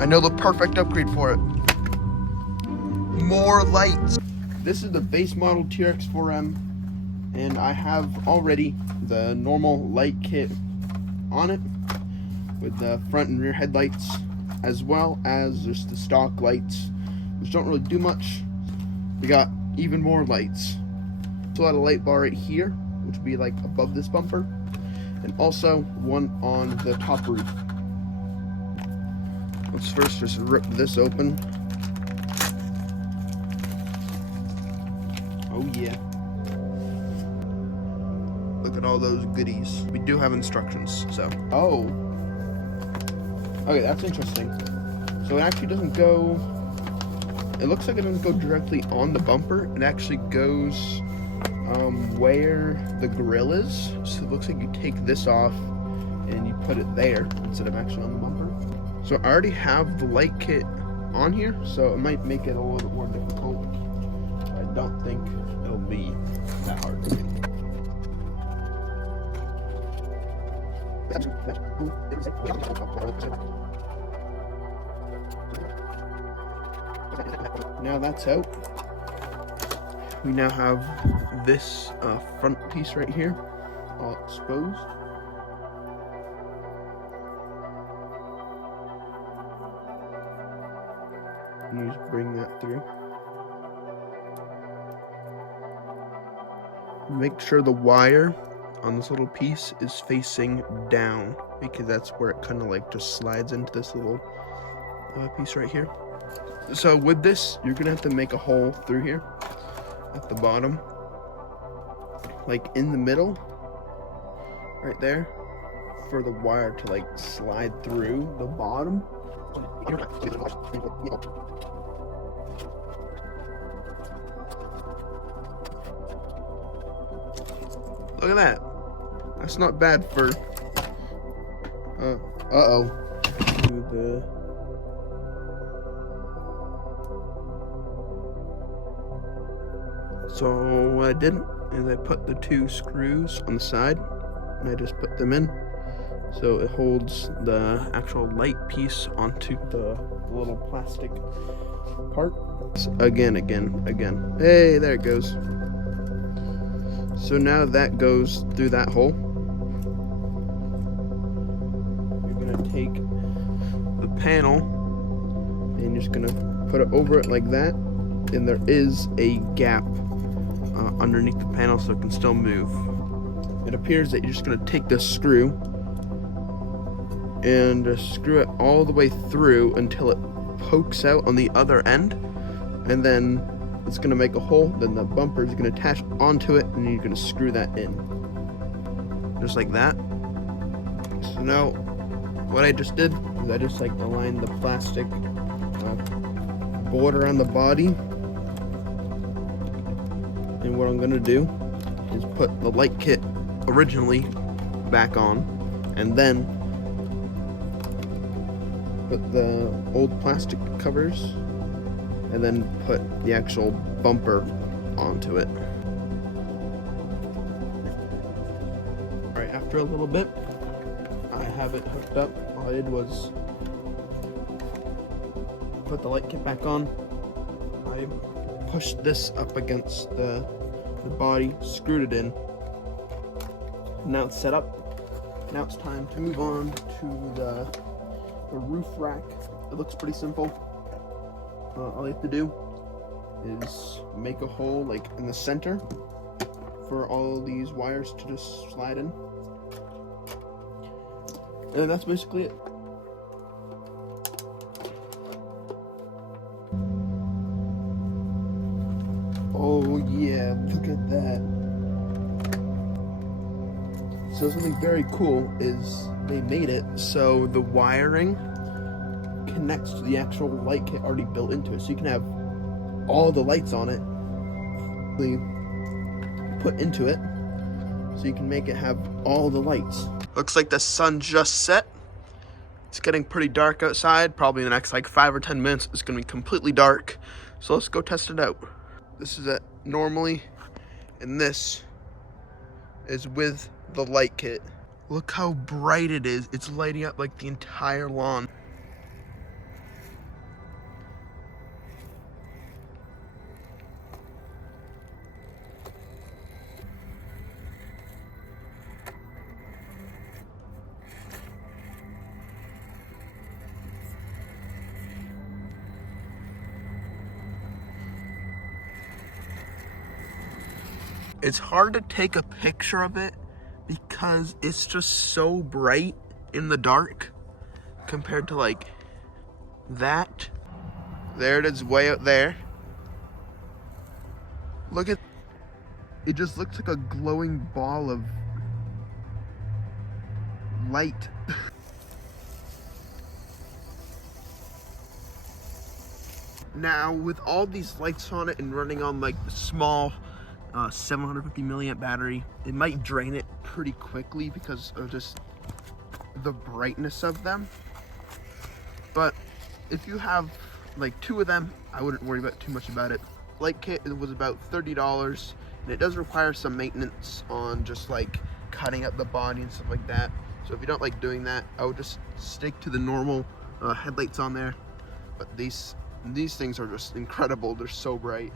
I know the perfect upgrade for it. More lights. This is the base model TRX4m, and I have already the normal light kit on it with the front and rear headlights, as well as just the stock lights, which don't really do much. We got even more lights. So I had a light bar right here, which would be like above this bumper, and also one on the top roof. Let's first just rip this open. Oh yeah. Look at all those goodies. We do have instructions, so. Oh. Okay, that's interesting. So it actually doesn't go, it looks like it doesn't go directly on the bumper. It actually goes where the grill is. So it looks like you take this off and you put it there instead of actually on the bumper. So I already have the light kit on here, so it might make it a little bit more difficult. I don't think it'll be that hard to do. Now that's out. We now have this front piece right here, all exposed. And you just bring that through. Make sure the wire on this little piece is facing down, because that's where it kind of like just slides into this little piece right here. So with this, you're gonna have to make a hole through here at the bottom, like in the middle, right there, for the wire to like slide through the bottom. Look at that. That's not bad for, uh-oh. So what I did is I put the two screws on the side, and I just put them in. So it holds the actual light piece onto the little plastic part. So again. Hey, there it goes. So now that goes through that hole. You're gonna take the panel and you're just gonna put it over it like that. And there is a gap underneath the panel, so it can still move. It appears that you're just gonna take this screw and just screw it all the way through until it pokes out on the other end, and then it's gonna make a hole. Then the bumper is gonna attach onto it, and you're gonna screw that in, just like that. So now, what I just did is I just like aligned the plastic border on the body. And what I'm gonna do is put the light kit originally back on, and then put the old plastic covers, and then put the actual bumper onto it. Alright, after a little bit, I have it hooked up. All I did was put the light kit back on. I pushed this up against the body, screwed it in. Now it's set up. Now it's time to move on to the roof rack. It looks pretty simple. All you have to do is make a hole like in the center for all these wires to just slide in. And that's basically it. Oh yeah, look at that. So something very cool is they made it so the wiring connects to the actual light kit already built into it. So you can have all the lights on it put into it, so you can make it have all the lights. Looks like the sun just set. It's getting pretty dark outside. Probably in the next like 5 or 10 minutes it's gonna be completely dark. So let's go test it out. This is it normally, and this is with the light kit. Look how bright it is. It's lighting up like the entire lawn. It's hard to take a picture of it because it's just so bright in the dark compared to like that. There it is, way out there. Look at it, just looks like a glowing ball of light. Now with all these lights on it and running on like the small 750 milliamp battery, it might drain it pretty quickly because of just the brightness of them. But if you have like 2 of them, I wouldn't worry about too much about it. Light kit, it was about $30, and it does require some maintenance on just like cutting up the body and stuff like that. So if you don't like doing that, I would just stick to the normal headlights on there. But these things are just incredible. They're so bright.